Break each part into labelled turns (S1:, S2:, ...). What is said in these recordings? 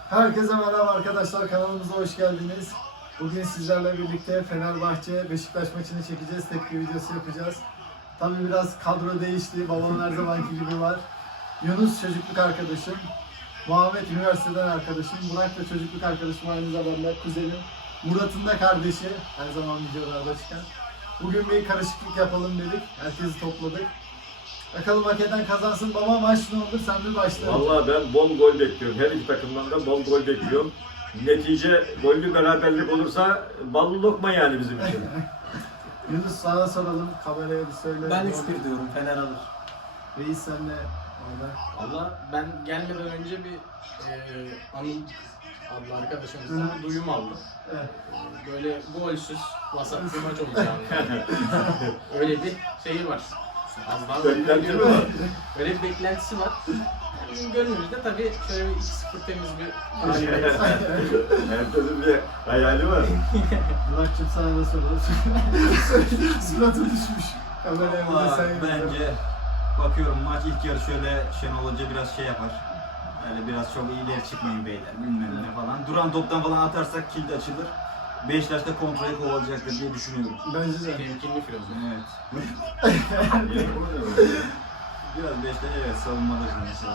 S1: Herkese merhaba arkadaşlar, kanalımıza hoş geldiniz. Bugün sizlerle birlikte Fenerbahçe Beşiktaş maçını çekeceğiz, tepki videosu yapacağız. Tabii biraz kadro değişti, babam her zamanki gibi var. Yunus çocukluk arkadaşım, Muhammed üniversiteden arkadaşım, Burak da çocukluk arkadaşım, aynı zamanda kuzenim. Murat'ın da kardeşi, her zaman videolarda çıkan. Bugün bir karışıklık yapalım dedik, herkesi topladık. Bakalım hak eden kazansın baba, maç ne olur, sen bir başla.
S2: Vallahi ben bol gol bekliyorum. Her iki takımdan da bol gol bekliyorum. Netice gollü beraberlik olursa ballı lokma yani bizim için.
S1: Yunus sana soralım, kameraya bir söyle.
S3: Ben 3-1 diyorum, Fener alır.
S1: Reis sen de orada.
S4: Valla ben gelmeden önce bir Anıl adlı arkadaşımızdan bir duyum aldım.
S1: Evet.
S4: Böyle golsüz, vasat bir maç olacağını. Öyle bir şeyi var. Az daha
S2: Beklenti mi var?
S4: Öyle bir beklentisi var. Yani bizim gönlümüzde tabii şöyle bir 2-0 temiz bir galibiyet.
S2: Herkesin bir hayali var.
S1: Burak'cığım sana da soralım. Suratı düşmüş. Kameraya bir de
S3: Ama
S1: sen
S3: bence bakıyorum maç ilk yarı şöyle Şenol Hoca biraz şey yapar. Yani biraz çok iyileri çıkmayın beyler bilmem ne falan. Duran toptan falan atarsak kilit açılır. Beşiktaş'ta kontrayı kovalayacaktır diye düşünüyorum.
S1: Bence de.
S4: Temkinli filozof.
S3: Evet. Biraz Beşiktaş evet savunmada şimdi.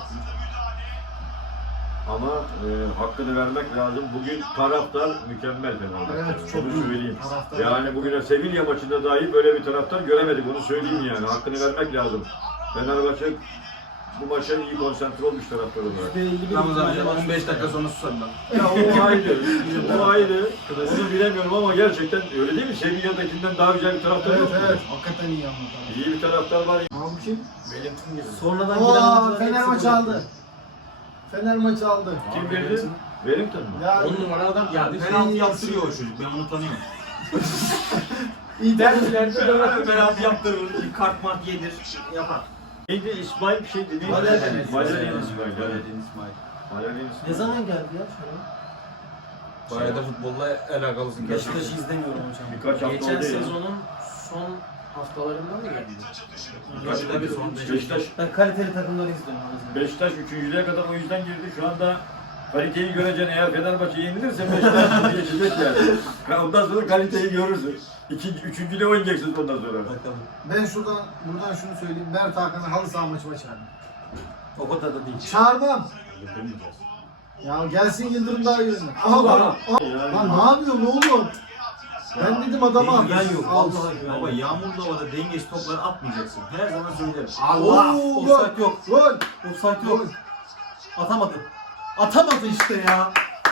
S2: Ama hakkını vermek lazım. Bugün taraftar mükemmel Fenerbahçe.
S1: Evet, çok
S2: Onu
S1: iyi.
S2: söyleyeyim.
S1: Taraftar
S2: Yani bugüne Sevilla maçında dahi böyle bir taraftar göremedik. Onu söyleyeyim yani. Hakkını vermek lazım. Fenerbahçe bu maça iyi konsantre olmuş taraftar olarak.
S3: Ramazan Hocam 15 dakika sonra susadılar.
S2: Ya o ayrı. O ayrı. Onu bilemiyorum ama gerçekten öyle değil mi? Sevilla'dakinden daha güzel bir taraftar
S1: Evet
S2: yok mu?
S1: evet. Hakikaten iyi anlatan.
S2: İyi bir taraftar var.
S1: Abi kim?
S4: Wellington gibi.
S3: Sonradan
S1: Ooo Fener maçı aldı. Fener maçı aldı.
S2: Kim girdi? Wellington mu?
S1: Ya
S4: 10 numara adam geldi.
S3: Penaltı yaptırıyor o çocuk, ben onu tanıyorum.
S1: iyi
S4: Derbiler
S3: Penaltı yaptırır, kart mart yedir, yapar.
S2: Neydi? İsmail bir şeydi. Neydi?
S3: Valerian
S2: Valerian İsmail. Valerian İsmail.
S3: Ne zaman geldi ya şöyle?
S4: Bayağı da futbolla alakalısın.
S3: Beşiktaş'ı izlemiyorum hocam.
S2: Birkaç hafta
S4: Geçen
S2: oldu ya.
S4: sezonun son haftalarından mı geldi?
S3: Tabii son
S2: Beşiktaş,
S3: Ben kaliteli takımları izliyorum.
S2: Beşiktaş 3.'lüğe kadar o yüzden girdi. Şu anda kaliteyi göreceksin, eğer Fenerbahçe yenilirse Beşiktaş geçecek yani. Ondan sonra kaliteyi görürsün. Üçüncüyle oynayacaksınız ondan sonra.
S3: Bakalım.
S1: Ben buradan şunu söyleyeyim. Mert Hakan'ı halı saha maçıma çağırdım.
S3: O kadar da değil.
S1: Çağırmam. Ya gelsin Yıldırım daha iyi oynar. Aha bak. Lan ne yapıyorsun oğlum? Ben dedim adama at.
S3: Güven yok.
S1: Al.
S3: Vallahi baba yağmurlu havada dengesiz topları atmayacaksın. Her zaman söylerim.
S1: Allah!
S3: Offside yok.
S1: Gol!
S3: Offside yok. Atamadı. Atamadı işte ya.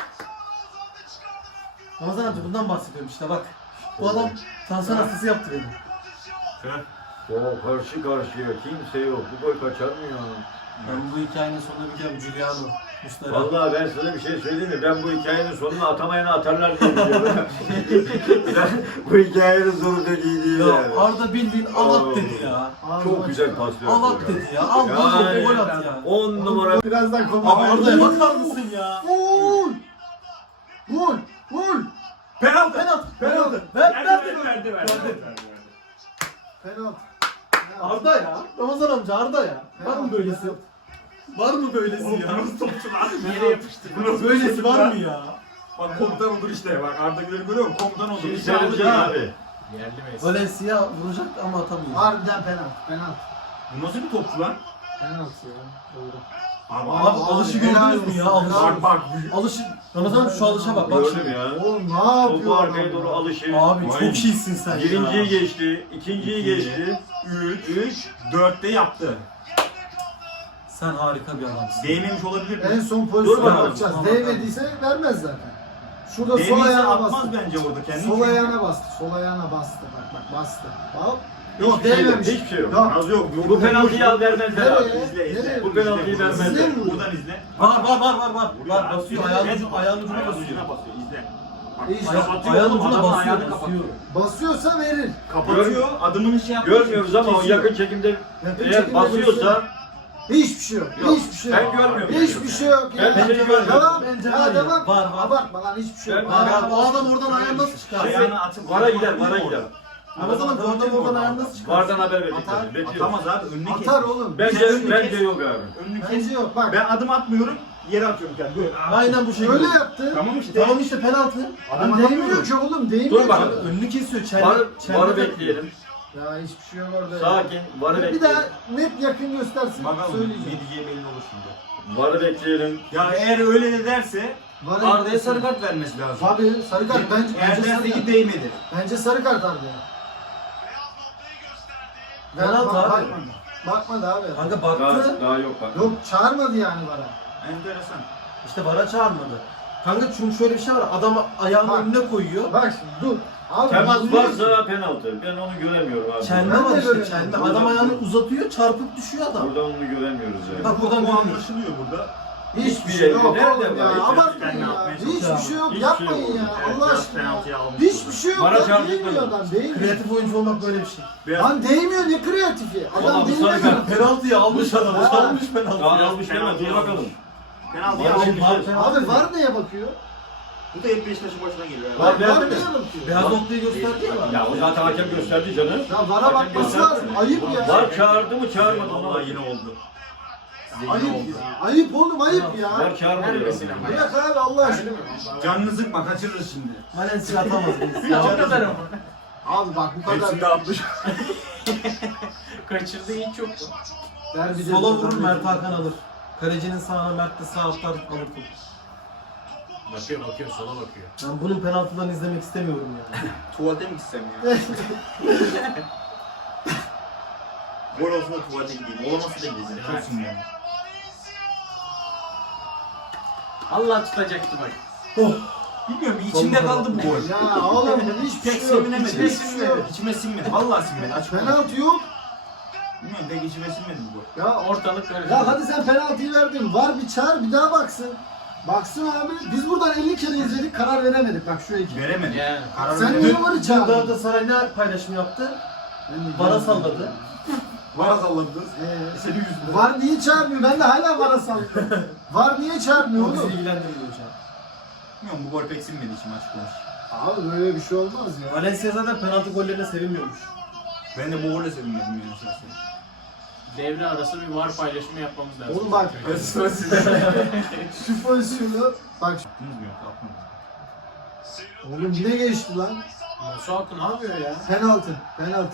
S3: Ramazan amca bundan bahsediyorum işte bak. Bu adam tansiyon hastası yaptı beni.
S2: O karşı karşıya kimse yok. Bu gol kaçar mı ya?
S3: Ben bu hikayenin sonunda biliyorum Giuliano. Mustafa.
S2: Vallahi ben sana bir şey söyleyeyim mi? Ben bu hikayenin sonunu atamayana atarlar diye biliyorum. Ben bu hikayenin sonu pek iyi değil
S3: Ya
S2: yani.
S3: Arda bildiğin Allah dedi ya.
S2: Çok güzel paslıyor.
S3: Allah dedi ya. Al
S2: Yani,
S3: gol at ya.
S2: 10 numara.
S1: Birazdan
S3: Abi
S1: kopar.
S3: Arda'ya bakar mısın ya?
S1: Gol! Gol! Gol!
S3: Penaltı. Penaltı. Verdi.
S1: Penaltı.
S3: Arda ya. Ramazan amca Arda ya. Var mı böylesi? Var mı böylesi ya?
S4: Yere yapıştı.
S3: Böylesi var mı ya?
S5: Bak komutan olur işte bak Arda Güler'i görüyor musun? Komutan olur.
S2: Şimdi
S5: İşte aldı
S2: seyredeceğiz
S5: ya.
S2: abi.
S4: Yerli Messi.
S3: Valencia vuracak ama atamıyor.
S1: Harbiden penaltı. Penaltı.
S5: Bu nasıl bir topçu lan?
S1: Penaltı ya. Doğru.
S5: Abi,
S3: Abi alışı gördünüz mü ya? Alışı.
S5: bak bak.
S3: Alışı. Ramazan amca şu alışa bak. Bak
S2: Gördüm
S3: şimdi.
S2: ya.
S1: Oğlum ne yapıyor?
S2: Topu arkaya
S1: adam
S2: doğru
S1: ya?
S2: alışı.
S3: Abi çok iyisin sen ya.
S2: Birinciyi geçti, ikinciyi geçti.
S5: 3, 4'te yaptı.
S3: Sen harika bir adamsın.
S5: Değmemiş olabilir mi?
S1: En son
S2: Dur
S1: pozisyona
S2: bakalım.
S1: bakacağız.
S3: Tamam,
S1: Değmediyse vermez zaten. Şurada sol
S5: Değmeyse
S1: ayağına
S5: atmaz
S1: bastı.
S5: bence orada kendini.
S1: Sol
S5: çünkü-
S1: ayağına bastı. Sol ayağına bastı. Bak bastı. Hop. Yok
S2: Hiçbir şey yok,
S1: değmemiş.
S2: hiçbir şey yok.
S1: Yok.
S5: Az yok.
S2: Bu penaltıyı al vermezler abi.
S1: Nereye?
S5: İzle izle.
S1: Nereye?
S2: Bu penaltıyı
S5: İzle,
S2: vermezler.
S1: İzle mi?
S5: Buradan izle.
S3: Var. Var basıyor. Ayağın ucuna basıyor.
S5: Ucuna basıyor. İzle. Bak,
S1: İyi işte.
S5: kapatıyor
S3: Ayağın
S5: oğlum,
S3: ucuna
S5: adamın
S3: basıyor.
S5: ayağını kapatıyor.
S1: Basıyorsa verir.
S5: Kapatıyor. Adımını şey yapıyor.
S2: Görmüyoruz ama o yakın çekimde
S1: Yakın
S2: eğer
S1: çekimde
S2: basıyorsa
S1: hiçbir şey yok.
S2: Yok.
S1: Hiçbir şey yok.
S2: Ben görmüyorum.
S1: Hiçbir şey yok.
S2: Ben bir şey görmüyorum.
S1: Devam.
S3: Bence var
S1: Ya
S3: ya.
S1: devam.
S3: Var.
S1: Abartma lan hiçbir şey yok.
S2: Ben-
S3: Ya bu adam oradan ayağını nasıl çıkar?
S5: Ayağını atıp
S2: vara gider, vara gider.
S3: Ramazan amca oradan ayağını nasıl çıkar?
S2: Vardan haber
S1: Atar.
S2: verecekler. Bekliyoruz.
S5: atamaz abi. Önüne kes.
S1: Atar oğlum.
S2: Bence yok abi.
S5: Önünü kes.
S1: Bence yok. Bak.
S5: Ben adım atmıyorum. Yere atıyorum kendimi. Böyle.
S6: Aynen bu şekilde.
S1: Öyle yaptı.
S5: Tamam işte.
S6: Tamam işte penaltı.
S1: Adam değmiyor ki oğlum, değmiyor
S2: Dur bak.
S1: ki.
S6: Önünü kesiyor.
S2: Varı bekleyelim.
S1: Ya hiçbir şey yok orada ya.
S2: Sakin. Varı
S1: Bir
S2: bekleyelim.
S1: daha net yakın göstersin.
S3: Bakalım
S1: Söyleyeceğim.
S3: ne diyeceği belli olur şimdi.
S2: Varı bekleyelim.
S3: Ya eğer öyle de derse
S1: Var
S3: Arda'ya sarı kart vermesi lazım.
S1: Tabii sarı kart. Bence
S3: Eğer
S1: sarı
S3: derse ki
S1: kart.
S3: değmedi.
S1: Bence sarı kart Arda'ya.
S6: Penaltı abi.
S1: Bakmadı. Bakmadı abi.
S6: Kanka baktı.
S2: Daha yok bak.
S1: Yok çağırmadı yani bana.
S3: Enteresan.
S6: İşte VAR'a çağırmadı. Kanka çünkü şöyle bir şey var. Adam ayağını
S1: Bak.
S6: önüne koyuyor.
S1: Bak şimdi dur. Abi
S2: Temas
S1: vuruyor.
S2: varsa penaltı. Ben onu göremiyorum abi.
S6: Çelme
S1: Ben
S6: var
S1: de
S6: işte
S1: böyle-
S6: çelme. Adam ayağını uzatıyor, çarpıp düşüyor adam.
S2: Buradan onu göremiyoruz yani.
S6: Bak buradan
S5: Bu
S6: görmüyor.
S5: anlaşılıyor burada.
S1: Hiçbir
S2: Hiçbir
S1: şey yok
S2: nerede
S1: oğlum ya.
S2: var? Hiç
S1: Abartmayın
S3: yani
S1: ya.
S3: yapmaya
S1: Hiçbir
S6: çalışıyor.
S1: şey yok.
S2: Hiçbir şey
S1: Yapmayın
S2: yok.
S1: ya.
S3: Evet,
S1: Allah
S3: biraz
S1: aşkına.
S3: penaltıya
S1: Ya.
S3: almış
S1: Hiçbir
S3: burada.
S1: şey yok.
S2: Bana
S1: Lan
S2: çarptı
S1: değmiyor
S2: tabii.
S1: adam. Değmiyor.
S6: Kreatif oyuncu olmak böyle bir şey.
S1: Lan değmiyor ne kreatifi? Adam
S2: Oğlum,
S1: değmiyor.
S2: sarı kart.
S6: Penaltıyı almış adam.
S1: Ha.
S6: Almış penaltıyı.
S2: Daha almış deme. Dur bakalım.
S3: Penaltı
S2: Var
S3: almış.
S2: şimdi.
S1: Abi var neye bakıyor?
S3: Bu da hep Beşiktaş'ın başına geliyor.
S1: Var
S2: verdi
S1: var
S2: mi?
S1: neye bakıyor?
S6: Beyaz noktayı gösterdi ya.
S2: Ya o zaten hakem gösterdi canım.
S1: Ya vara bakması lazım. Ayıp ya.
S2: Var çağırdı mı çağırmadı mı?
S3: Vallahi yine oldu.
S1: Ayıp ya. Ayıp oğlum ayıp ya.
S2: Var çağırmadı.
S4: Vermesin
S2: yani.
S4: ama.
S1: Bırak abi Allah aşkına.
S3: Canını sıkma kaçırırız şimdi.
S6: Valencia atamaz biz.
S4: Ya o kadar ama.
S1: Abi bak bu kadar.
S5: Hepsini de atmış.
S4: Kaçırdığı hiç yok mu?
S1: Derbide
S6: Sola
S1: bu
S6: vurur
S1: kadar.
S6: Mert Hakan alır. Kalecinin sağına Mert de sağ atlar alır topu.
S4: Bakıyor sola bakıyor.
S6: Ben bunun penaltılarını izlemek istemiyorum yani.
S3: Tuvalete mi gitsem ya? Gol olsun da tuvalete gideyim. Olamazsa da gideyim. Çok sinirlendim.
S4: Allah tutacaktı bak.
S3: Bilmiyorum içimde kaldı bu gol.
S1: Ya oğlum hiçbir
S3: Pek
S1: şey yok.
S3: sevinemedim.
S1: Hiçbir şey yok.
S3: İçime sinmedi. Vallahi sinmedi. Açık konuşayım.
S1: Penaltı yok.
S3: Bilmiyorum pek içime sinmedi bu gol.
S1: Ya
S4: Ortalık böyle.
S1: Ya hadi sen penaltıyı verdin. Var bir çağır bir daha baksın. Baksın abi. Biz buradan 50 kere izledik karar veremedik. Bak şu iki.
S3: Veremedim.
S4: Ya.
S3: Karar
S1: Sen
S3: veremedim.
S1: niye varı
S6: Dün
S1: çağırdın?
S6: Galatasaray ne paylaşım yaptı? VAR'a salladı.
S5: Vara salladınız. Senin yüzünden.
S1: Var niye çağırmıyor? Ben de hala vara salladım. Var niye çağırmıyor
S6: O bizi
S1: oğlum?
S6: ilgilendirmiyor hocam.
S3: Bilmiyorum bu gol pek sinmedi içime açık konuşayım.
S1: Abi böyle bir şey olmaz ya.
S6: Valencia zaten penaltı gollerine sevinmiyormuş.
S3: Ben de bu golle sevinmedim yani şahsen.
S4: Devre arası bir var paylaşımı yapmamız lazım.
S1: Oğlum bak.
S5: Sıra sizde.
S1: Şu pozisyonu. Bak.
S3: Attınız mı yok atmadım.
S1: Oğlum yine geçti lan.
S4: Masuaku ne yapıyor ya?
S1: Penaltı. Penaltı.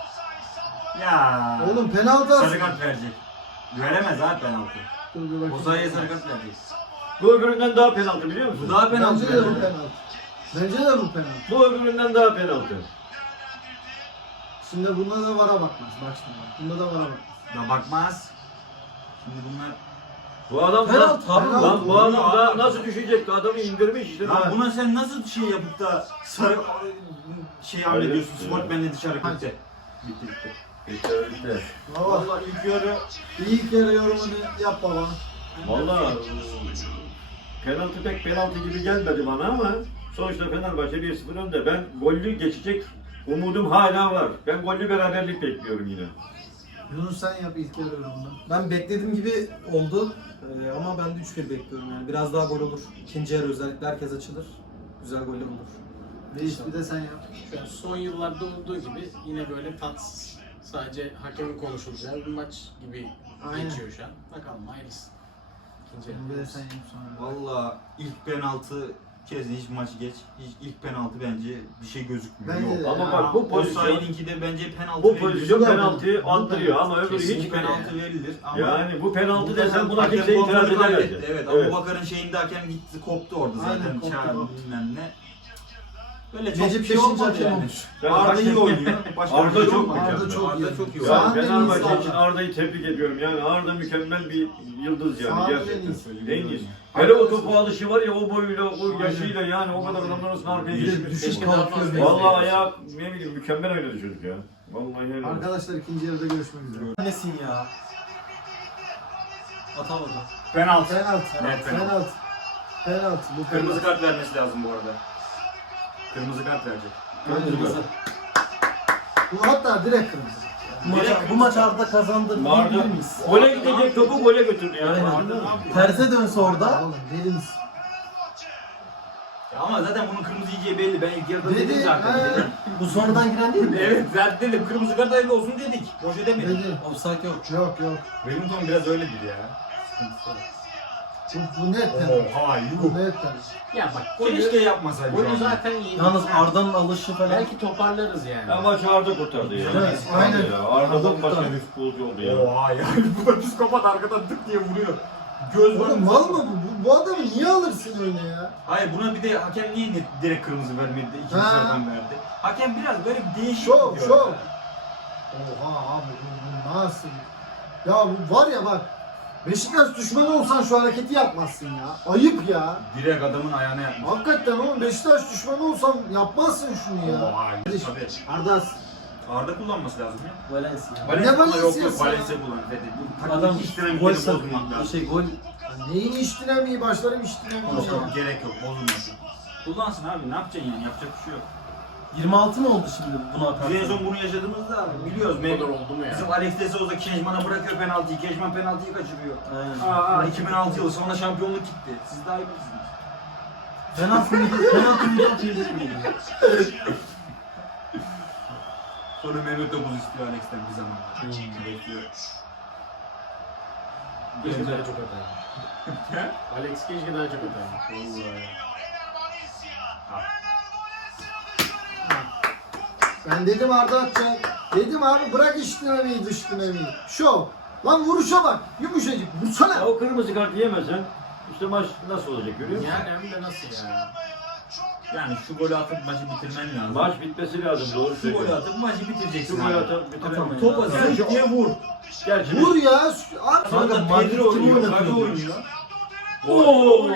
S3: Ya.
S1: Oğlum penaltı
S3: Sarı
S1: aslında.
S3: kart verecek. Veremez abi penaltı.
S1: Dur bir bakayım.
S3: Ozay'a sarı kart verecek.
S2: Bu öbüründen daha penaltı biliyor musun?
S3: Bu daha penaltı
S1: Bence de bu
S3: verecek.
S1: penaltı. Bence de bu penaltı.
S2: Bu öbüründen daha penaltı.
S1: Şimdi bunda da vara bakmaz. Bak şimdi bak. Bunda da vara bakmaz.
S3: Ya bakmaz. Şimdi bunlar...
S2: Bu adam
S6: Penaltı abi.
S1: Penaltı.
S2: Lan bu adam da nasıl düşecekti? Adamı indirmiş işte.
S3: Lan buna sen nasıl şey yapıp da sarı şey hallediyorsun?
S2: Öyle.
S3: Sportmen'le dışarı gitti. Bitti bitti.
S2: İşte.
S1: Baba.
S3: Vallahi ilk yarı
S1: İlk yarı yorumunu yap baba.
S2: Valla penaltı pek penaltı gibi gelmedi bana ama sonuçta Fenerbahçe 1-0 önde. Ben gollü geçecek umudum hala var. Ben gollü beraberlik bekliyorum yine.
S1: Yunus sen yap ilk yarı yorumunu.
S6: Ben beklediğim gibi oldu. Ama ben de 3-1 bekliyorum yani. Biraz daha gol olur. İkinci yarı özellikle herkes açılır. Güzel goller olur.
S1: Reis bir de sen yap.
S4: Şu an son yıllarda olduğu gibi yine böyle tatsız. Sadece hakemin konuşulacağı bir maç gibi
S1: Aynen.
S4: geçiyor şu an. Bakalım hayırlısı. İkinci yarı.
S1: Bir de sen yap sonra.
S3: valla ilk penaltı kesin hiç maçı geç. Hiç ilk penaltı bence bir şey gözükmüyor.
S1: Bence de.
S2: Ama bak bu pozisyon
S3: Osayi'ninki de bence penaltı
S2: bu
S3: verilir.
S2: pozisyon
S1: Bu da-
S2: penaltıyı
S1: bu da-
S2: andırıyor ama öbürü
S3: Kesin
S2: hiç
S3: penaltı verilir ama
S2: Yani bu penaltı
S1: Bu da-
S2: desen buna
S3: hakem
S2: kimse itiraz
S3: kontrolü
S2: edemez.
S3: kaybetti. Evet, Abubakar'ın şeyinde hakem gitti koptu orada zaten.
S1: Aynen, koptu,
S3: Çağırdı
S1: koptu.
S3: bilmem ne. Böyle çok
S6: Necip
S3: bir şey
S6: 5.
S3: olmadı
S6: hakem
S3: yani.
S6: olmuş.
S2: Ben
S3: Arda iyi
S2: bak-
S3: oynuyor. Başka
S2: Arda
S3: bir şey
S2: çok
S3: olmadı.
S1: Arda
S2: mükemmel.
S1: çok iyi.
S3: Arda çok iyi.
S2: Ya
S1: Sağ en
S2: Fenerbahçe
S1: iyisi
S2: için
S1: Arda.
S2: Arda'yı tebrik ediyorum. Yani Arda mükemmel bir yıldız yani
S1: Sağ en
S2: gerçekten.
S1: iyisi.
S2: En iyisi. Hele o topu alışı var ya o boyuyla, o yaşıyla yani o kadar adamların arasında arkaya
S6: Bir de
S2: geçmiş.
S6: düşük
S4: Keşke daha
S6: kalkıyor.
S4: fazla-
S6: belli.
S2: Vallahi ayağı ne bileyim mükemmel oynadı çocuk ya. Vallahi helal olsun.
S1: Arkadaşlar ikinci yarıda görüşmek üzere.
S6: Nesin ya? Atamadı.
S5: Penaltı.
S1: Penaltı.
S3: Net penaltı.
S1: Penaltı. Penaltı. Bu
S3: Kırmızı
S1: penaltı.
S3: kart vermesi lazım bu arada. Kırmızı kart verecek.
S6: Kırmızı.
S1: Bu hatta direkt kırmızı.
S6: Bu maç Arda kazandı.
S2: Arda
S6: Diyebilir miyiz?
S2: gole gidecek topu gole götürdü yani.
S6: Aynen.
S3: Arda ne yapıyor?
S6: Terse dönse orada.
S1: Oğlum deliniz.
S3: Ya ama zaten bunun kırmızı yiyeceği belli. Ben ilk yarıda
S1: Dedi,
S3: dedim zaten.
S1: he.
S3: Dedim.
S6: Bu sonradan giren değil mi?
S3: Evet zaten dedim. Kırmızı kart hayırlı olsun dedik. Boş edemedik.
S1: Dedi.
S6: Offside yok.
S1: Yok yok.
S3: Wellington biraz öyledir ya. Sıkıntısı var.
S1: Bu net penaltı.
S5: Oha
S1: Bu
S5: yuh.
S1: net penaltı.
S4: Ya bak
S3: Keşke yapmasaydı.
S4: golü zaten iyi.
S6: Yalnız Arda'nın alışı falan.
S4: Belki toparlarız yani.
S2: Ya maçı Arda kurtardı ya.
S1: Evet, aynen.
S2: Ya. Arda'dan
S1: Arda
S2: başka
S1: kurtardı.
S2: bir futbolcu oldu ya.
S5: Oha ya. Bu da psikopat arkadan tık diye vuruyor. Göz var.
S1: Oğlum mal mı bu? Bu adamı niye alırsın öyle ya?
S3: Hayır buna bir de hakem niye direkt kırmızı vermedi? İkinci
S1: Ha.
S3: sıradan verdi. Hakem biraz böyle bir değişik
S1: Şov,
S3: gidiyor.
S1: şov. Oha abi bu nasıl? Ya bu var ya bak. Beşiktaş düşmanı olsan şu hareketi yapmazsın ya. Ayıp ya.
S3: Direkt adamın ayağına yapmış.
S1: Hakikaten oğlum Beşiktaş düşmanı olsan yapmazsın şunu ya.
S5: Oha yuh. Tabii.
S1: Ardas.
S3: Arda kullanması lazım ya.
S6: Valencia.
S3: Valencia yok
S1: Valencia'sı
S3: yok
S1: ya?
S3: Valencia kullan.
S6: Adam
S3: işlenen
S6: gol
S3: bir bozmak
S6: sakın.
S3: lazım.
S6: Gol.
S1: Neyin iştiremiyi başlarım iştiremiyi
S3: Yok
S1: ya.
S3: yok gerek yok bozulmasın. Kullansın abi ne yapacaksın yani yapacak bir şey yok.
S6: 26 mı oldu şimdi buna atarsan?
S3: Biz en son bunu yaşadığımızda biliyoruz.
S4: Bu kadar oldu mu ya?
S3: Bizim Alex de Souza Kejman'a bırakıyor penaltıyı. Kejman penaltıyı kaçırıyor.
S6: Aynen.
S3: 2006 yılı sonra şampiyonluk gitti. Siz daha iyi bilirsiniz.
S6: Penaltı mıydı atıyoruz muydu?
S3: Sonra Mehmet Topuz istiyor Alex'ten bir zaman. Bekliyor.
S4: Keşke daha çok atayım. Alex keşke daha çok atayım.
S1: Ben dedim Arda atacak. Dedim abi bırak iştiremiyi dıştiremiyi. Şov. Lan vuruşa bak. Yumuşacık. Vursana.
S2: Ya o kırmızı kart yemesen işte maç nasıl olacak görüyor musun?
S4: Yani hem de nasıl ya?
S3: Yani şu golü atıp maçı bitirmen lazım.
S2: Maç bitmesi lazım doğru
S3: Şu golü
S2: söylüyorsun.
S3: atıp maçı bitireceksin.
S2: Şu golü
S3: abi.
S2: atıp bitirelim.
S6: Atamayın.
S3: Topa zınk diye vur.
S2: Gerçi
S1: Vur ya. Abi.
S3: Kanka
S6: Madrid
S3: Pedro
S6: kimi
S3: oynuyor,
S6: oynatıyor?
S3: Gavi oynuyor.
S2: Gol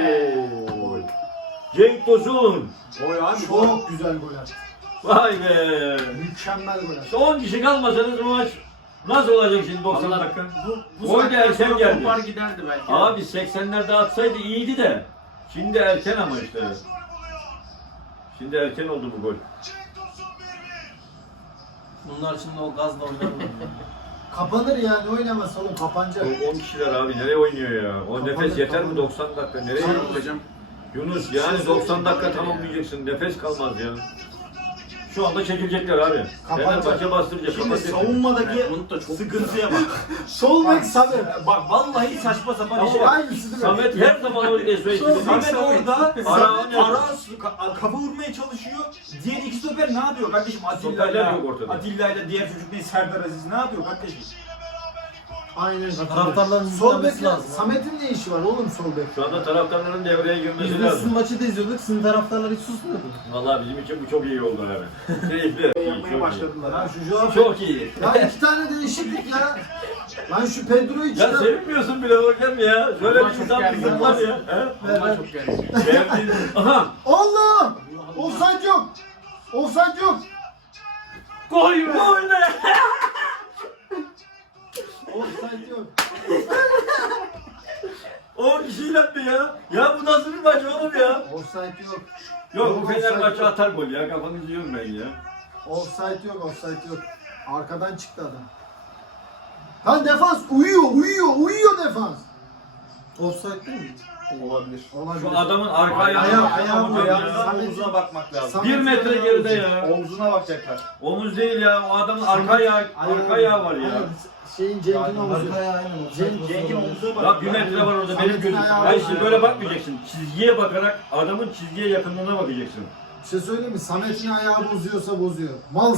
S2: Cenk Tosun.
S5: Oy abi.
S1: Çok güzel gol attı.
S2: Vay be.
S1: Mükemmel gol attı.
S2: İşte 10 kişi kalmasanız bu maç nasıl olacak şimdi 90
S4: Vallahi
S2: dakika?
S4: Bu
S2: Gol de
S4: saatten
S2: erken
S4: sonra
S2: geldi.
S4: Topar giderdi belki.
S2: Abi 80'lerde atsaydı iyiydi de. Şimdi erken ama işte. Şimdi erken oldu bu gol.
S6: Bunlar şimdi o gazla oynarlar.
S1: Kapanır yani oynamaz oğlum kapanacak.
S2: O 10 kişiler abi nereye oynuyor ya? O
S1: Kapanır,
S2: nefes yeter mi
S1: kapanır.
S2: 90 dakika? Nereye oynayacaksın? Yunus yani 90 dakika tamamlayacaksın. Nefes kalmaz ya. Şu anda çekilecekler abi.
S1: Kapanacak.
S2: Fenerbahçe bastıracak.
S3: Şimdi
S2: kapatacak.
S3: savunmadaki
S4: Umut da çok
S3: sıkıntıya bak.
S1: Sol bek Samet.
S3: Bak vallahi saçma sapan
S2: Ama
S3: işe.
S2: bak,
S1: Aynısı değil mi?
S2: Samet her zaman öyle söylüyor.
S3: Samet orada
S2: Ara-
S3: kafa vurmaya çalışıyor. Diğer iki stoper ne yapıyor kardeşim?
S2: Stoperler yok ortada.
S3: Atilla ile diğer çocuk ne Serdar Aziz ne yapıyor kardeşim?
S1: Aynen.
S6: Taraftarların
S1: Sol
S6: izlemesi
S1: bek
S6: lazım.
S1: Samet'in ne işi var oğlum sol bek?
S2: Şu anda taraftarların devreye girmesi
S6: Biz de sizin
S2: lazım.
S6: maçı da izliyorduk. Sizin taraftarlar hiç susmuyordu.
S2: Vallahi bizim için bu çok iyi oldu abi. Keyifli.
S5: Yapmaya başladılar.
S1: Lan şu Joao
S2: Çok iyi.
S1: Ya iki tane değişiklik ya. Lan şu Pedro'yu
S2: Ya
S1: çıkar.
S2: sevinmiyorsun bile hocam ya. Şöyle
S4: Ama
S2: bir
S4: çok
S2: insan
S4: gergin
S2: bizim var ya.
S4: Vallahi çok gerçek.
S2: Sevdiğin... Aha.
S1: Allah! Offside yok. Offside yok.
S2: Gol be. Gol be.
S1: Offside yok.
S2: 10 kişiyle mi ya? Ya bu nasıl bir maç oğlum ya?
S1: Offside yok.
S2: Yok bu Fenerbahçe
S1: Offside yok.
S2: atar gol ya. Kafanızı yormayın ya.
S1: Offside yok, offside yok. Arkadan çıktı adam. Lan defans uyuyor defans.
S6: Offside değil mi?
S5: Olabilir.
S1: Olabilir.
S2: Şu adamın arka
S1: Ayağı-
S2: ayağına
S1: ayağı-
S2: bakın
S1: ayağı-
S2: ya.
S5: Omuzuna bakmak lazım.
S1: Samet'in
S2: 1 metre
S1: ayağı
S2: geride
S1: olacak.
S2: ya.
S5: Omzuna bakacaklar.
S2: Omuz değil ya. O adamın arka ayağı var ya.
S1: Aynen. Şeyin Cenk'in omuzu.
S6: Arkaya aynen.
S5: Cenk'in omzuna bak.
S2: Ya 1 metre var orada benim
S1: Samet'in
S2: gözüm.
S1: ayağı
S2: Hayır
S1: var
S2: şimdi
S1: ya.
S2: böyle bakmayacaksın. Çizgiye bakarak adamın çizgiye yakınlığına bakacaksın.
S1: Bir şey söyleyeyim mi? Samet'in ayağı bozuyorsa bozuyor. Mal.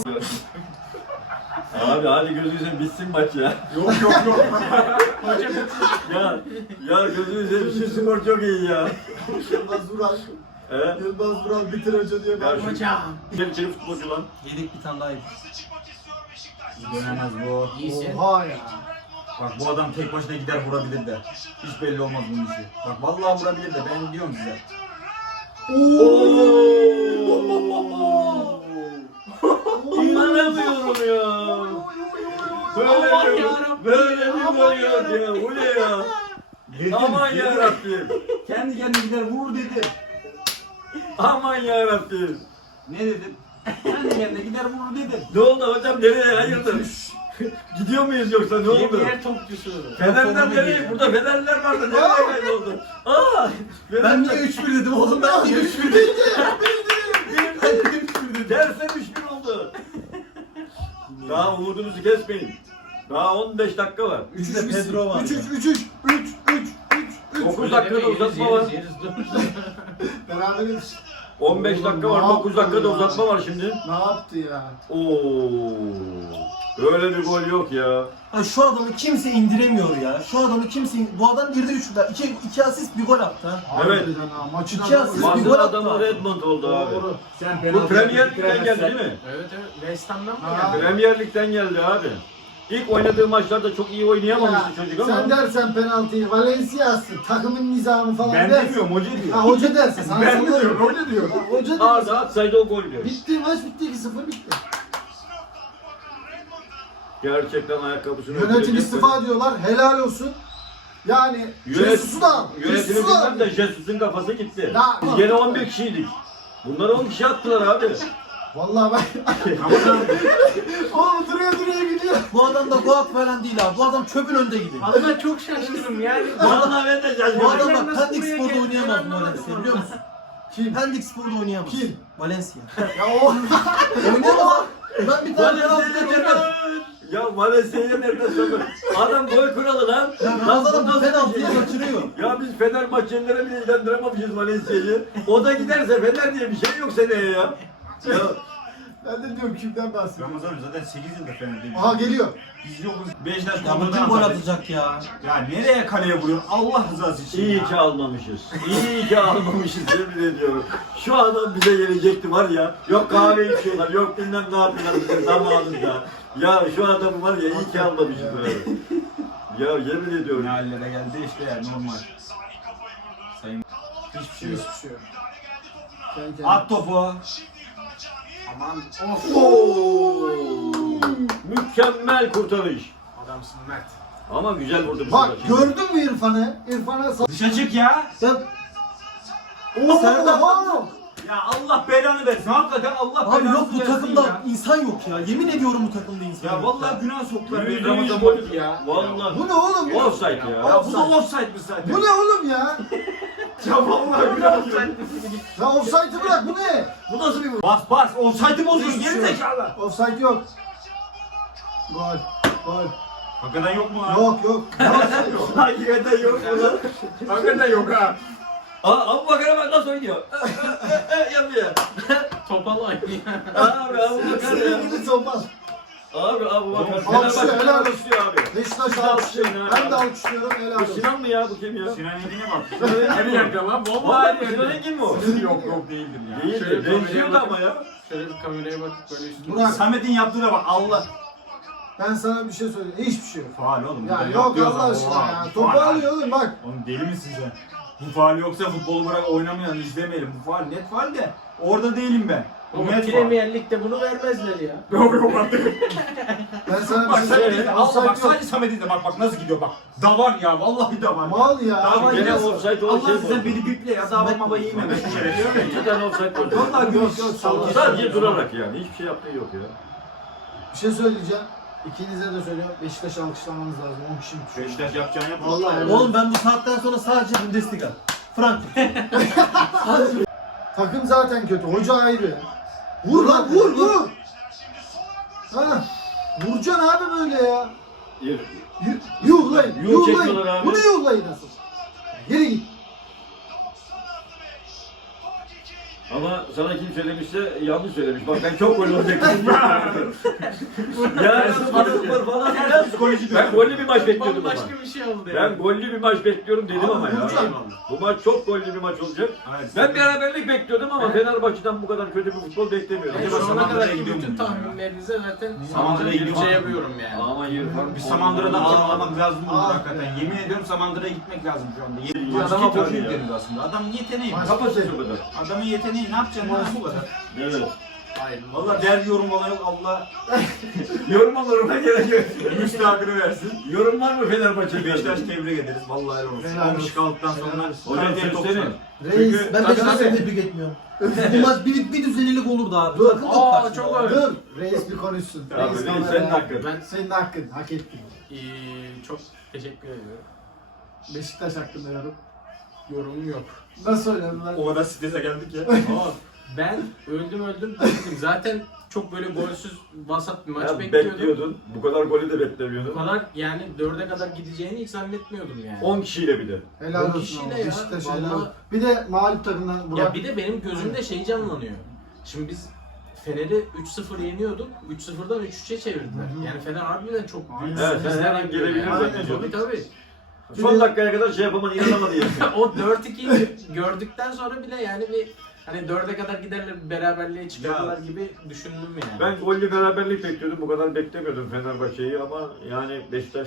S2: Abi hadi gözünü seveyim bitsin maç ya.
S5: Yok yok yok.
S2: ya gözünü seveyim şu skor çok iyi ya.
S1: Yılmaz Vural.
S2: He?
S1: Yılmaz Vural bitir hoca diye
S2: Ya
S1: ben.
S2: şu
S4: Hocam.
S2: tehlikeli futbolcu lan.
S6: Yedik bir tane daha yedik.
S3: Dönemez bu.
S4: İyisin.
S1: Oha ya.
S3: Bak bu adam tek başına gider vurabilir de. Hiç belli olmaz bunun işi. Bak vallahi vurabilir de ben diyorum size.
S2: İnanamıyorum ya.
S4: Aman
S2: Böyle
S4: yarabbim,
S2: böyle bir
S4: aman
S2: gol ya. Bu ne ya? Aman yarabbim.
S3: Kendi kendine gider vur dedi.
S2: Aman yarabbim.
S3: Ne dedim? Kendi kendine gider vur dedim.
S2: Ne oldu hocam nereye hayırdır? Gidiyor muyuz yoksa ne oldu?
S4: Premier topçusu.
S2: Fenerler nereye? Burada Fenerler vardı. Nereye kayboldu? Aa!
S6: Ben niye 3-1 dedim oğlum, ben niye 3-1 dedim?
S2: Derse 3-1 oldu. Daha umudunuzu kesmeyin. Daha 15 dakika var.
S6: 3'de Pedro var.
S1: 3-3.
S2: 9 dakikada uzatma var.
S1: Beraberiz.
S2: 15 dakika var,
S1: Ne
S2: 9 dakikada
S1: yaptı ya?
S2: uzatma var şimdi.
S1: Ne yaptı ya?
S2: Oo. Öyle bir gol yok ya.
S6: Ay şu adamı kimse indiremiyor ya. Şu adamı kimse bu adam girdi 3'ler. 2 asist bir gol attı ha.
S2: Evet.
S1: Harbiden ha, maçın
S6: İki
S1: adamı.
S6: asist, bir
S2: Maçın
S6: gol attı
S2: adamı
S6: abi.
S2: Redmond oldu abi.
S1: Doğru.
S5: Sen
S2: Bu
S5: penaltı
S2: Premier Lig'den geldi değil mi?
S4: Evet evet. West Ham'dan mı
S1: Ha.
S4: geldi?
S2: Premier Lig'den geldi abi. İlk oynadığı maçlarda çok iyi oynayamamıştı çocuk ama.
S1: Sen dersen penaltıyı Valencia'sı, takımın nizamı falan
S5: Ben
S1: dersin.
S5: demiyorum, hoca diyor.
S1: Ha hoca derse sana
S5: Ben
S1: sallarım.
S5: diyorum, hoca diyor.
S1: Ha, hoca
S2: Arda
S1: derse.
S2: atsaydı o gol diyor.
S1: Bitti maç bitti 2-0 bitti.
S2: Gerçekten ayakkabısını
S1: Yönetim
S2: öpecek
S1: istifa diyorlar. Helal olsun. Yani Jesus'u da al.
S2: Yönetimi
S1: Jesus'u da al.
S2: bilmem de Jesus'un kafası gitti.
S1: Ya-
S2: Biz gene 11 kişiydik. Bunları 10 kişi attılar abi.
S1: Vallahi ben... Oğlum duruyor gidiyor.
S6: Bu adam da Goat falan değil abi. Bu adam çöpün önde gidiyor.
S4: Abi ben çok şaşkınım yani.
S2: Vallahi ben de
S6: Bu
S2: şaşırdım.
S6: adam bak
S4: Nasıl
S6: Pendik
S4: buraya
S6: Spor'da
S4: geldi?
S6: oynayamaz
S4: Ben
S6: Valencia
S4: anlamadım
S6: biliyor musun?
S1: Kim?
S6: Pendik Spor'da oynayamaz.
S1: Kim?
S6: Valencia.
S1: Ya o...
S6: Oynayamaz. Ben bir tane penaltı
S2: Valencia'ya
S6: görmedim.
S2: nereden? Ya Valencia'ya nereden sonra? Adam gol kralı lan.
S6: Ya
S2: Lan bu
S6: adam
S2: nasıl bir
S6: penaltıyı
S2: şey?
S6: kaçırıyor.
S2: Ya biz Fenerbahçelilere bile ilgilendirememişiz Valencia'yı. O da giderse Fener diye bir şey yok seneye ya. Ya
S1: Ben de diyorum kimden bahsediyorum.
S5: Ramazan zaten 8 yıldır Fener'deyim.
S1: Aha geliyor.
S5: Biz yokuz. Beşiktaş
S6: Ya bu kim gol atacak ya?
S5: Ya nereye kaleye vuruyorsun? Allah rızası için
S2: iyi
S5: ya.
S2: ki almamışız. İyi ki almamışız yemin ediyorum. Şu adam bize gelecekti var ya. Yok kahve içiyorlar, yok bilmem ne yapıyorlar bizim zamanında. Ya şu adamı var ya iyi ki almamışız böyle. Ya yemin ediyorum.
S5: Ne hallere geldi işte ya normal. Sayın hiçbir şey yok.
S1: Hiçbir şey yok. Kendi kendine.
S5: At topu.
S1: Aman of.
S2: Oo! Mükemmel kurtarış.
S4: Adamsın Mert.
S2: Ama güzel vurdu bu
S1: Bak
S2: sefer.
S1: gördün mü İrfan'ı? İrfan'a sal...
S5: Dışa çık ya.
S6: Sen
S1: Serdar bak.
S5: Ya Allah belanı versin. Hakikaten Allah
S6: abi
S5: belanı
S6: yok bu
S5: versin
S6: takımda
S5: ya.
S6: insan yok ya. Yemin ediyorum bu takımda insan
S5: Ya
S6: yok.
S5: vallahi günah soktular.
S2: Yüzde
S5: beni
S2: yüz
S5: Ramazan
S2: gol.
S5: Bey ya.
S2: Vallahi.
S1: Bu ne oğlum ya?
S2: Offside ya.
S5: Ya bu da offside'mış zaten.
S1: Bu ne oğlum ya?
S5: Ya vallahi günah soktular.
S1: Ya offside'ı bırak bu ne?
S2: Bu nasıl bir
S5: Bas bas. Offside'ı bozuyorsun
S1: Hiçbir şey
S5: geri
S1: yok.
S5: zekalı.
S1: Offside yok. Gol. Gol.
S5: Hakikaten yok mu lan?
S1: Yok. Yok.
S2: Hakikaten yok mu lan?
S5: Hakikaten yok ha.
S2: Abu Bakar'a bak nasıl oynuyor. Yapıyor.
S4: Topal oynuyor.
S2: Abi Abu Bakar ya.
S1: Sevgili Topal.
S2: Abi Abu Bakar.
S1: Alkışlıyor,
S2: Fenerbahçe
S1: helal olsun.
S2: alkışlıyor abi.
S1: Beşiktaş
S2: Siz
S1: alkışlıyor.
S2: alkışlayın abi.
S1: Ben de alkışlıyorum. Helal
S2: Bu
S1: olsun.
S2: Sinan mı ya bu kim ya?
S5: Sinan Engin'e bak.
S2: Sinan Engin mi?
S4: Ama bomba
S2: Vallahi
S4: var
S2: Sinan
S4: yani.
S2: Engin mi o?
S5: Yok değildir ya.
S2: Değil
S4: Şöyle
S2: de benziyordu
S4: kameraya
S2: ama ya.
S4: Şöyle bir kameraya bakıp böyle üstüne.
S1: Burak
S5: Samet'in yaptığına bak Allah.
S1: ben sana bir şey söyleyeyim. Hiçbir şey yok.
S5: Faal oğlum.
S1: Ya
S5: burada
S1: yok
S5: diyoruz
S1: Allah
S5: ama
S1: aşkına
S5: faal.
S1: ya.
S5: Faal
S1: Topu
S5: abi.
S1: alıyor oğlum bak.
S5: Oğlum deli misin sen? Bu faal yoksa futbolu bırak oynamayalım, izlemeyelim. Bu faal net faal de orada değilim ben. Bu
S4: Ama
S5: net faal.
S4: Premier Lig'de bunu vermezler ya.
S5: Yok artık.
S1: Ben sana
S5: Bak
S1: bir şey
S5: Samet'in
S1: söyleyeyim.
S5: de Allah bak
S1: Offside yok.
S5: sadece Samet'in de bak nasıl gidiyor bak. Davar ya vallahi davar.
S1: Mal ya.
S5: Davar
S2: Gene
S5: ya.
S2: offside olan
S5: Allah
S2: şey
S5: size
S2: bu.
S5: beni biple ya. Davar maba yiyemem.
S2: İki tane offside var.
S5: Vallahi
S1: Yok,
S5: yok.
S2: Sadece durarak yani. Hiçbir şey yaptığı yok ya.
S1: Bir şey söyleyeceğim. İkinize de söylüyorum. Beşiktaş'ı alkışlamanız lazım. 10 kişi mi?
S5: Beşiktaş yapacağını yap.
S1: Vallahi.
S6: Oğlum ben bu saatten sonra sadece Bundesliga. Frankfurt.
S1: Takım zaten kötü. Hoca ayrı. Vur lan vur. Ha. Vuracaksın abi böyle ya. Yuhlayın.
S2: Yuh çekiyorlar abi.
S1: Bunu yuhlayın nasıl? Geri git.
S2: Ama sana kim söylemişse yanlış söylemiş. Bak ben çok gol olacak. Ya sıfır falan filan. Ben gollü bir maç bekliyordum ama.
S4: Başka bir şey oldu
S2: Ben
S4: yani.
S2: gollü bir maç bekliyorum dedim
S1: Abi
S2: ama ya.
S1: vuracağım.
S2: Bu maç çok gollü bir maç olacak. Ben beraberlik bekliyordum ama Fenerbahçe'den bu kadar kötü bir futbol beklemiyordum.
S4: Yani
S5: Acaba
S4: şu ana
S5: Samandıra'ya
S4: kadar
S5: gidiyor
S4: bütün
S5: mu?
S4: tahminlerinize zaten
S5: Samandıra'ya gidiyor mu?
S4: şey yapıyorum yani.
S2: Ama İrfan
S5: Bir Samandıra'da ağlamak lazım bunu
S1: Abi.
S5: hakikaten. Yemin ediyorum Samandıra'ya gitmek lazım şu anda.
S2: İki
S5: Bu adama
S2: tane
S5: boşu
S2: ya.
S5: yükleriz aslında. Adamın yeteneği.
S1: Maç-
S2: Kapasitesi o kadar.
S5: Adamın yeteneği ne yapacaksın lan bu kadar?
S2: Evet.
S4: Hayır.
S5: Valla der yorum falan yok Allah
S2: Yoruma gerek yok.
S5: müstahakını versin.
S2: Yorum var mı Fenerbahçe
S5: Beşiktaş tebrik ederiz. Vallahi helal olsun.
S1: Helal
S5: 15
S1: olsun.
S5: kaldıktan sonra
S1: Helal
S2: Hocam
S5: kaliteli top
S2: söz senin.
S5: var.
S1: Reis.
S2: Çünkü
S6: Ben
S1: Takım
S6: Beşiktaş'ı
S1: abi.
S6: tebrik etmiyorum. Bu maç bir düzelilik olurdu abi.
S1: Dur.
S6: Takım yok
S4: Aa,
S6: karşımda.
S4: çok ağır.
S1: Dur. Reis bir konuşsun.
S2: Abi, Reis,
S1: kameraya-
S2: senin hakkın.
S4: Ben
S1: Senin hakkın. Hak ettin.
S4: çok teşekkür ediyorum.
S1: Beşiktaş hakkında yorum.
S4: Yorumum yok.
S1: Nasıl oynadın lan?
S5: O kadar strese geldik ya. Aa,
S4: Ben öldüm dedim. Zaten çok böyle golsüz vasat bir maç
S2: Ya
S4: bekliyordum.
S2: bekliyordun. Bu kadar golü de
S4: Bu
S2: beklemiyordun.
S4: kadar yani 4'e kadar gideceğini hiç zannetmiyordum yani.
S2: 10 kişiyle bir de.
S1: Helal
S4: O
S1: olsun
S4: kişiyle
S1: ama
S4: ya,
S1: Beşiktaş
S4: vallahi-
S1: helal olsun. Bir de mağlup takımdan
S4: Ya
S1: Burak.
S4: bir de benim gözümde şey canlanıyor. Şimdi biz Fener'i 3-0 yeniyorduk. 3-0'dan 3-3'e çevirdiler.
S1: Hı hı.
S4: Yani Fener harbiden çok büyük
S2: Evet, sen
S4: sürprizler
S2: hemen
S4: yapıyor
S2: gelebilir
S4: yani.
S2: zannediyordun.
S4: Tabii.
S2: Son dakikaya kadar şey yapamadı, inanamadı yani.
S4: O 4-2'yi gördükten sonra bile yani bir hani 4'e kadar giderler beraberliğe çıkarlar gibi düşündüm yani.
S2: Ben gollü beraberlik bekliyordum. Bu kadar beklemiyordum Fenerbahçe'yi ama yani Beşiktaş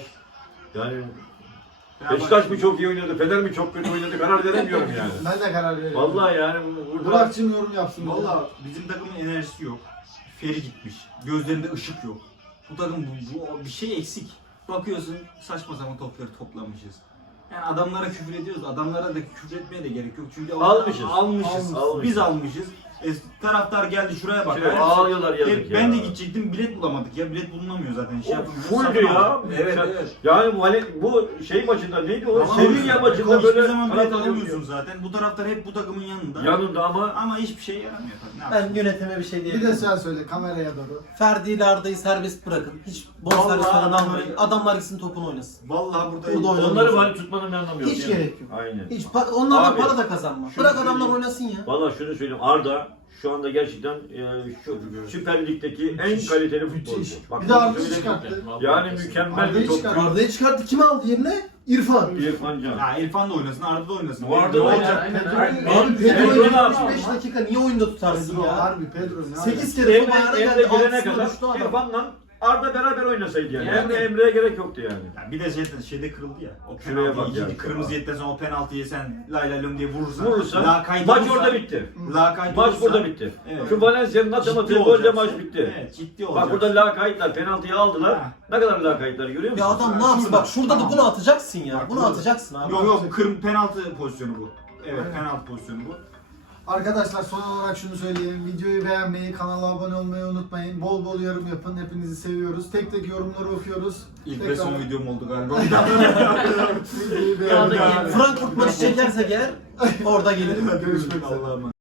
S2: Beşiktaş mı çok iyi oynadı, Fener mi çok kötü oynadı karar veremiyorum yani.
S1: Ben de karar veriyorum.
S2: Vallahi yani burada
S1: Burak'cığım yorum yapsın.
S5: Valla bizim takımın enerjisi yok. Feri gitmiş. Gözlerinde ışık yok. Bu takım bu bir şey eksik. Bakıyorsun saçma sapan topları toplamışız. Yani adamlara küfür ediyoruz. Adamlara da küfür etmeye de gerek yok. Çünkü
S2: Almışız.
S5: Almışız.
S2: Almışız.
S5: Biz almışız. Taraftar geldi şuraya bak.
S2: Şuraya ağlıyorlar yazık ya.
S5: Ben de gidecektim. Bilet bulamadık ya. Bilet bulunamıyor zaten. Şey yapamıyoruz.
S2: Fulldü ya.
S5: Satamadık. Evet
S2: Sen-
S5: evet.
S2: Yani bu şey maçında neydi o?
S5: Ama
S2: Sevilla maçında
S5: hiçbir
S2: böyle
S5: zaman bilet
S2: taraftar
S5: alamıyorsun
S2: yok.
S5: zaten. Bu taraftar hep bu takımın yanında.
S2: Yanında ama
S5: Ama hiçbir şey yaramıyor tabii. Ne
S6: Ben
S5: yapayım?
S6: yönetime bir şey
S1: Bir
S6: diyeyim.
S1: de sen söyle kameraya doğru.
S6: Ferdi ile Arda'yı serbest bırakın. Hiç bonservis
S5: Vallahi
S6: falan
S5: adamları-
S6: almayın. Adamlar gitsin topunu oynasın.
S5: Vallahi burada
S6: Burada oynamıyor.
S2: onları bari tutmanın bir anlamı yok.
S6: Hiç
S2: yani.
S6: gerek yok.
S2: Aynen.
S6: Hiç onlardan
S2: Abi,
S6: para da kazanma.
S2: şunu
S6: Bırak adamlar
S2: söyleyeyim.
S6: oynasın ya.
S2: Valla şunu söyleyeyim, Arda şu anda gerçekten şu Süper Lig'deki en kaliteli futbolcu.
S1: Müthiş.
S2: Bak,
S1: Bir de Arda'yı
S2: söyleyeyim.
S1: çıkarttı.
S2: Yani mükemmel bir
S1: Arda'yı
S2: top.
S1: çıkarttı.
S6: Arda'yı çıkarttı. Kimi aldı yerine? İrfan.
S2: İrfan Can.
S5: Ya İrfan da oynasın, Arda da oynasın.
S2: Vardı
S5: Ne
S2: o.
S5: olacak?
S6: Abi
S2: Pedro
S6: Pedro'yu
S2: ne yaptı?
S6: 75 dakika niye oyunda tutarsın
S1: Pedro
S6: ya?
S1: harbi Pedro ne
S6: 8 kere top ayağına
S2: Emre
S6: geldi.
S2: gelene
S6: 6'sına
S2: kadar
S6: düştü adam.
S2: İrfan'la Arda beraber oynasaydı yani.
S4: Yani.
S2: Emre'ye gerek yoktu yani.
S5: Ya bir de şeyde kırıldı ya. O
S2: Şuraya
S5: penaltı,
S2: bak
S5: ikinci
S2: ya.
S5: kırmızı yetten sonra o penaltıyı sen lay lay lom diye vurursan.
S2: Vurursan
S5: lakayt
S2: maç
S5: olursa-
S2: orada bitti.
S5: Lakayt
S2: Maç
S5: olursa-
S2: burada bitti.
S5: Evet.
S2: Şu Valencia'nın
S5: Ciddi
S2: atamadığı golle
S5: olacaksın.
S2: maç bitti.
S5: Evet ciddi olacak.
S2: Bak burada lakaytlar penaltıyı aldılar.
S5: Ha.
S2: Ne kadar lakaytlar görüyor musun?
S6: Ya adam ne yapsın? Bak şurada da bunu atacaksın ya.
S5: Bak,
S6: Bunu
S5: burada.
S6: atacaksın abi.
S5: Yok yok penaltı pozisyonu bu. Evet
S1: Aynen.
S5: penaltı pozisyonu bu.
S1: Arkadaşlar son olarak şunu söyleyeyim. Videoyu beğenmeyi, kanala abone olmayı unutmayın. Bol bol yorum yapın. Hepinizi seviyoruz. Tek tek yorumları okuyoruz.
S5: İlk ve son videom oldu galiba.
S1: Videoyu beğenmeyi.
S4: Ya da
S6: Frankfurt maçı çekersek eğer orada gelirim.
S1: Görüşmek üzere.
S5: Allah'ım.